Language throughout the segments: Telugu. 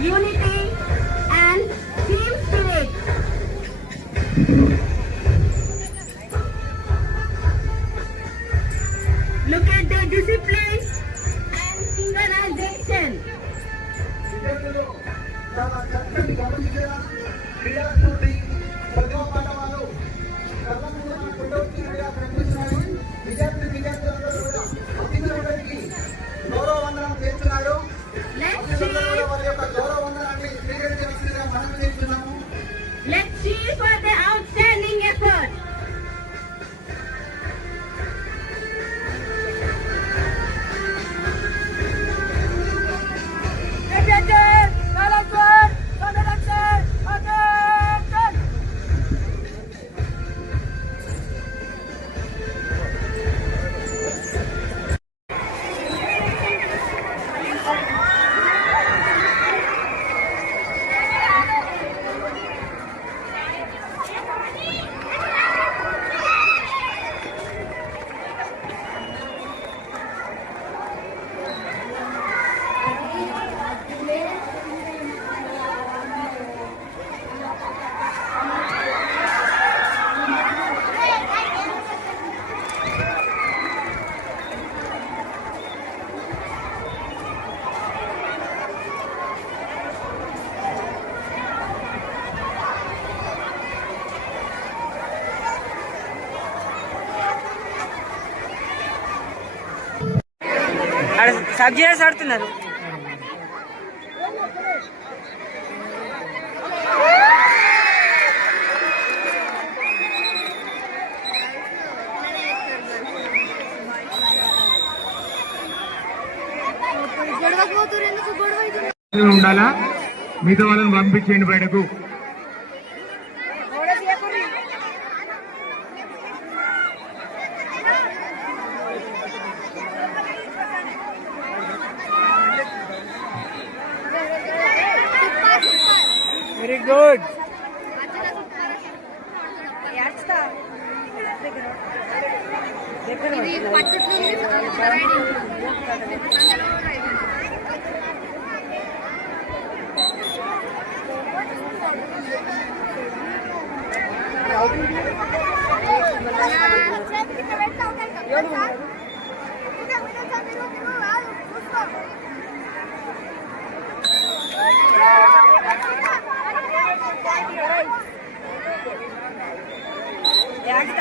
unity and team spirit. Look at their discipline and synchronization. Let's cheer for the outstanding effort. సబ్జీ ఆడుతున్నారు. ఉండాలా మిగతా వాళ్ళని పంపించేయండి బయటకు. Very good.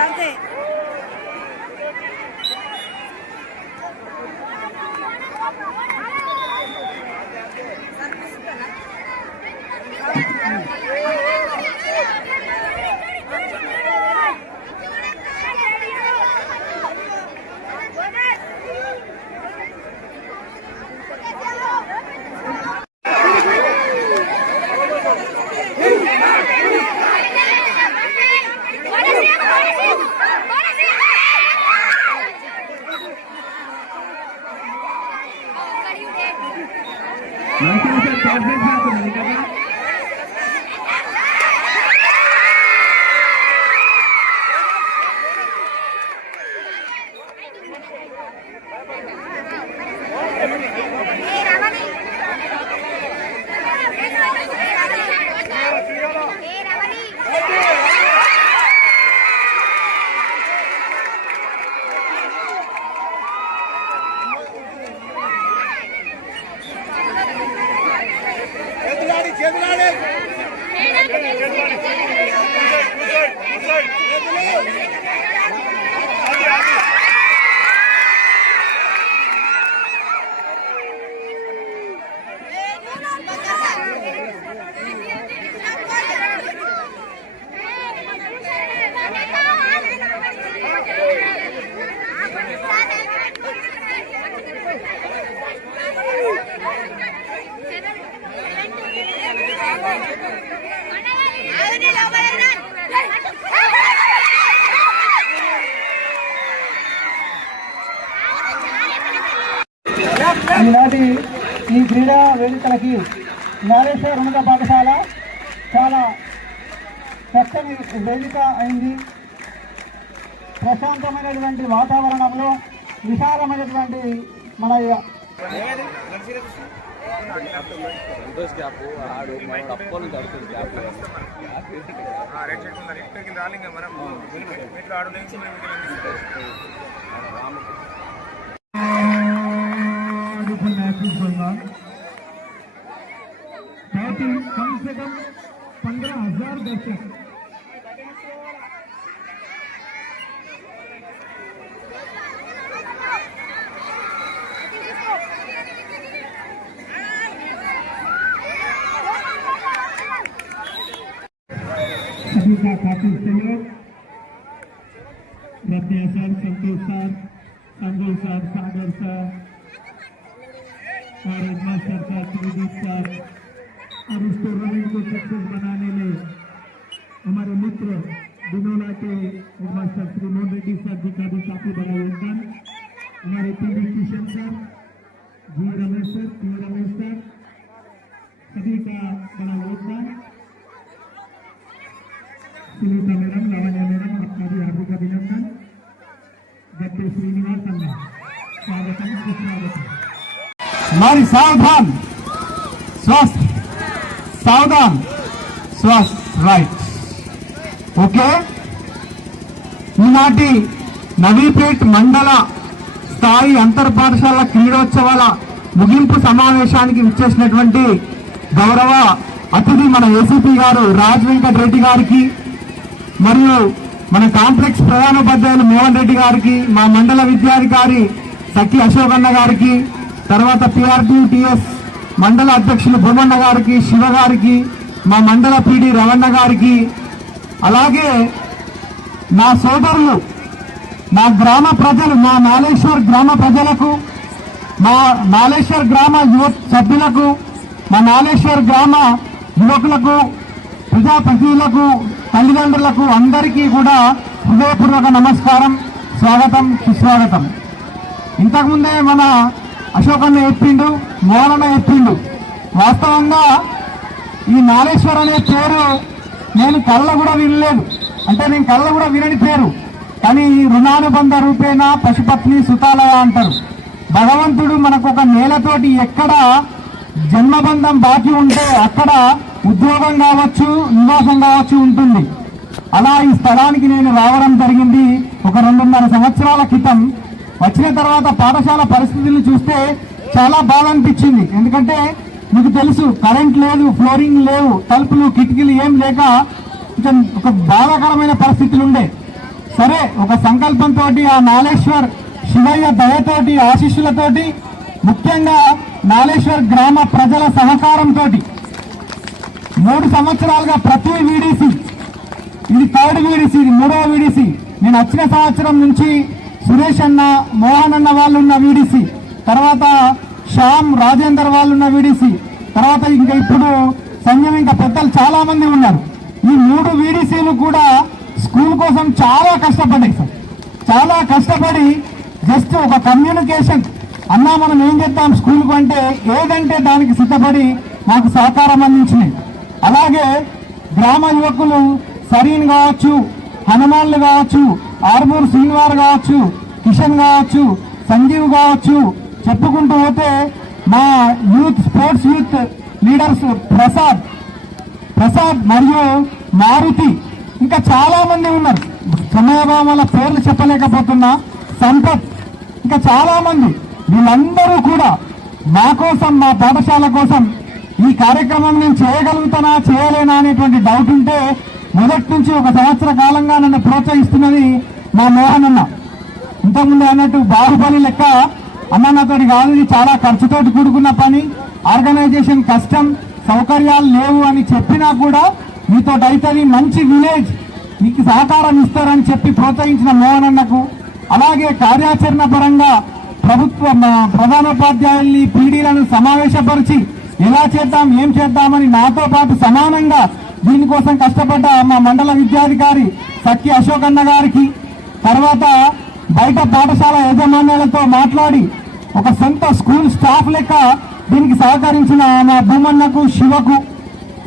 అంతే ఈనాటి ఈ క్రీడా వేదికలకి నారేశ్వర ఉన్నత పాఠశాల చాలా చక్కని వేదిక అయింది. ప్రశాంతమైనటువంటి వాతావరణంలో విశాలమైనటువంటి మన సంతోష్ క్యాప్ ఆడు మన అప్పల నుంచి అడుగుతుంది క్యాప్ कम से कम 15,000 दर्शक सभी का काफी सहयोग रत्या सर, संतोष सर, संजय सर, सागर सर और हेडमास्टर सर, त्रिदीप सर और इस टूर्नामेंट को सक्सेस बनाने में हमारे मित्र बिनोला के हेडमास्टर श्री मोहन रेड्डी सर जी का भी काफी बड़ा योगदान, हमारे PD Kishan sir, G Ramesh sir, P Ramesh sir, सभी का बड़ा योगदान। सुनीता मैडम, लावण्य मैडम, आपका भी हार्दिक अभिनंदन। गट्टे श्रीनिवास अन्ना, स्वागतम, सुस्वागतम। हमारी सावधान स्वस्थ, सावधान स्वस्थ, రైట్ ఓకే। ఈనాటి నవీపేట్ మండల స్థాయి అంతర్ పాఠశాల క్రీడోత్సవాల ముగింపు సమావేశానికి విచ్చేసినటువంటి గౌరవ అతిథి మన ఏసీపీ గారు రాజ్ వెంకట్ రెడ్డి గారికి, మరియు మన కాంప్లెక్స్ ప్రధానోపాధ్యాయులు మోహన్ రెడ్డి గారికి, మా మండల విద్యాధికారి సఖి అశోక్ అన్న గారికి, తర్వాత పిఆర్టీటీఎస్ మండల అధ్యక్షులు బొమ్మన్న గారికి, శివ గారికి, మా మండల పీడి రవణ గారికి, అలాగే నా సోదరులు, నా గ్రామ ప్రజలు, మా నాలేశ్వర్ గ్రామ ప్రజలకు, మా నాలేశ్వర్ గ్రామ యువ సభ్యులకు, మా నాలేశ్వర్ గ్రామ యువకులకు, ప్రజాప్రతినిధులకు, తల్లిదండ్రులకు అందరికీ కూడా హృదయపూర్వక నమస్కారం, స్వాగతం, సుస్వాగతం। ఇంతకుముందే మన అశోక్ అన్న చెప్పిండు, మోహన్ అన్న చెప్పిండు, వాస్తవంగా ఈ నాలేశ్వర్ అనే పేరు నేను కళ్ళ కూడా వినలేదు, అంటే నేను కళ్ళ కూడా వినని పేరు, కానీ ఈ రుణానుబంధ రూపేణ పశుపత్ని సుతాలయ అంటారు। భగవంతుడు మనకు ఒక నేలతోటి ఎక్కడ జన్మబంధం బాకీ ఉంటే అక్కడ ఉద్యోగం కావచ్చు, నివాసం కావచ్చు ఉంటుంది। అలా ఈ స్థలానికి నేను రావడం జరిగింది ఒక 2.5 సంవత్సరాల క్రితం। వచ్చిన తర్వాత పాఠశాల పరిస్థితులు చూస్తే చాలా బాధ అనిపించింది, ఎందుకంటే మీకు తెలుసు కరెంట్ లేదు, ఫ్లోరింగ్ లేవు, తలుపులు కిటికీలు ఏం లేక కొంచెం ఒక బాధాకరమైన పరిస్థితులు ఉండే। సరే, ఒక సంకల్పంతో ఆ నాలేశ్వర్ శివయ్య దయతోటి, ఆశీస్సులతోటి, ముఖ్యంగా నాలేశ్వర్ గ్రామ ప్రజల సహకారంతో 3 సంవత్సరాలుగా ప్రతి వీడీసీ, ఇది 3rd వీడీసీ, ఇది 3వ వీడీసీ, నేను వచ్చిన సంవత్సరం నుంచి సురేష్ అన్న, మోహన్ అన్న వాళ్ళు ఉన్న వీడీసీ, తర్వాత శ్యామ్, రాజేందర్ వాళ్ళు ఉన్న వీడీసీ, తర్వాత ఇంకా ఇప్పుడు సంఘం ఇంకా పెద్దలు చాలా మంది ఉన్నారు। ఈ 3 వీడీసీలు కూడా స్కూల్ కోసం చాలా కష్టపడ్డాయి సార్, చాలా కష్టపడి జస్ట్ ఒక కమ్యూనికేషన్ అన్నా మనం ఏం చేద్దాం స్కూల్కు అంటే ఏదంటే దానికి సిద్ధపడి మాకు సహకారం అందించినాయి। అలాగే గ్రామ యువకులు సరీన్ కావచ్చు, హనుమాన్లు కావచ్చు, ఆర్మూర్ శ్రీనివార్ కావచ్చు, కిషన్ కావచ్చు, సంజీవ్ కావచ్చు, చెప్పుకుంటూ పోతే మా youth sports youth leaders Prasad మరియు మారుతి, ఇంకా చాలా మంది ఉన్నారు, సమయభావాల పేర్లు చెప్పలేకపోతున్నా, సంపత్, ఇంకా చాలా మంది, వీళ్ళందరూ కూడా మా కోసం, మా పాఠశాల కోసం ఈ కార్యక్రమం నేను చేయగలుగుతానా చేయలేనా అనేటువంటి డౌట్ ఉంటే మొదటి నుంచి 1 సంవత్సర కాలంగా నన్ను ప్రోత్సహిస్తున్నది మా మోహన్ అన్న। ఇంతకుముందు అన్నట్టు బాహుబలి లెక్క అన్న నాతోటి కాదు, ఇది చాలా ఖర్చుతోటి కూడుకున్న పని, ఆర్గనైజేషన్ కష్టం, సౌకర్యాలు లేవు అని చెప్పినా కూడా మీతో అవుతుంది, మంచి విలేజ్ మీకు సహకారం ఇస్తారని చెప్పి ప్రోత్సహించిన మోహన్ అన్నకు, అలాగే కార్యాచరణ పరంగా ప్రభుత్వ ప్రధానోపాధ్యాయుల్ని, పీడీలను సమావేశపరిచి ఎలా చేద్దాం, ఏం చేద్దామని నాతో పాటు సమానంగా దీనికోసం కష్టపడ్డ మా మండల విద్యాధికారి సఖి అశోక్ అన్న గారికి, తర్వాత బయట పాఠశాల యాజమాన్యాలతో మాట్లాడి ఒక సొంత స్కూల్ స్టాఫ్ లెక్క దీనికి సహకరించిన మా భూమన్నకు, శివకు,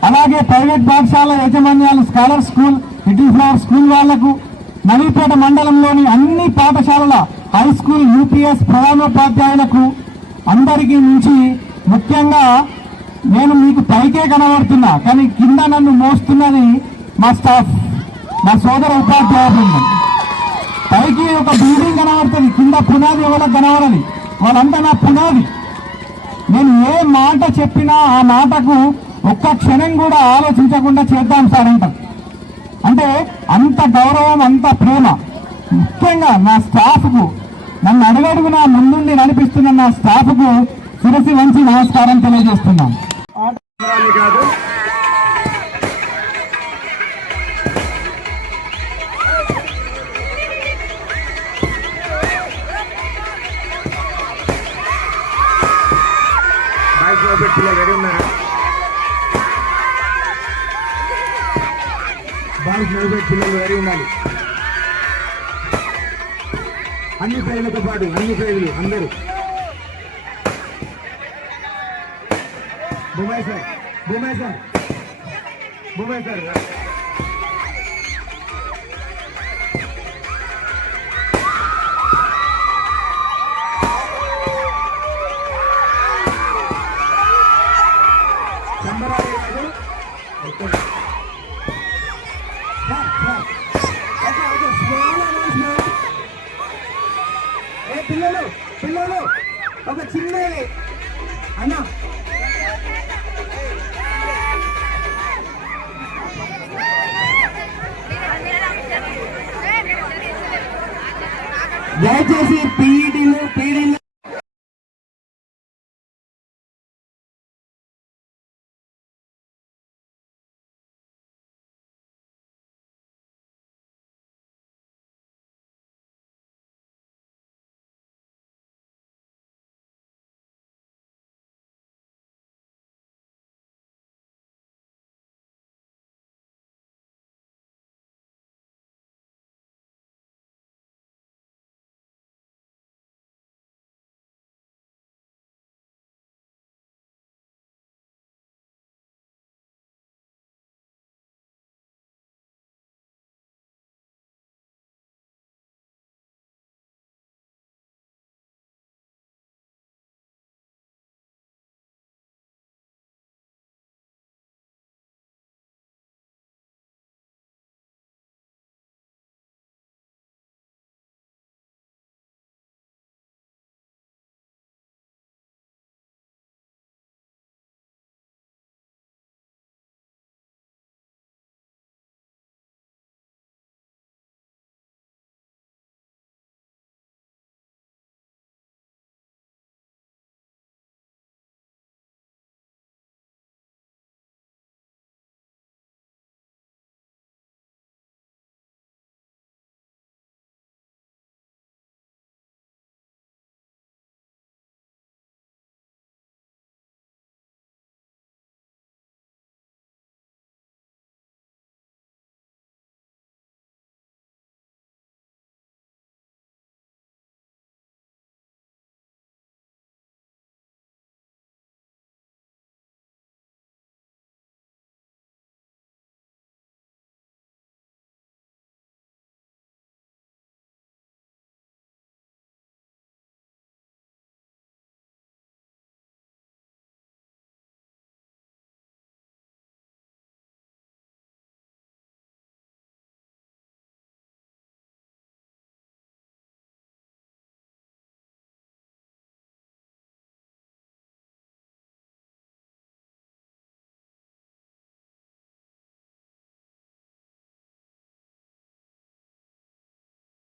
అలాగే ప్రైవేట్ పాఠశాల యాజమాన్యాలు, scholar school, little flower school వాళ్లకు, నవీపేట మండలంలోని అన్ని పాఠశాలల హై స్కూల్, యూపీఎస్ ప్రధానోపాధ్యాయులకు, అందరికీ నుంచి ముఖ్యంగా నేను మీకు పైకే కనబడుతున్నా, కానీ కింద నన్ను మోస్తున్నది మా స్టాఫ్, మా సోదర ఉపాధ్యాయ బృందం. పైకి ఒక బిల్డింగ్ కనబడుతుంది, కింద పునాది ఎవరికి కనబడాలి, వాళ్ళంతా నా పునాది. నేను ఏ మాట చెప్పినా ఆ మాటకు ఒక్క క్షణం కూడా ఆలోచించకుండా చేద్దాం సార్ అంటారు. అంటే అంత గౌరవం, అంత ప్రేమ. ముఖ్యంగా నా స్టాఫ్కు, నన్ను అడుగడుగునా ముందుండి నడిపిస్తున్న నా స్టాఫ్కు శిరసి వంచి నమస్కారం తెలియజేస్తున్నాను. కాదు పిల్లలు రెడీ ఉన్నారా? బాయ్స్ నలభై పిల్లలు రెడీ ఉండాలి. అన్ని ప్రైజులతో పాటు అన్ని ప్రైజులు అందరూ. Bommai sir, Bommai sir, Bommai sir. పిల్లలు పిల్లలు ఒక చిన్న అన్న దయచేసి పీడీలు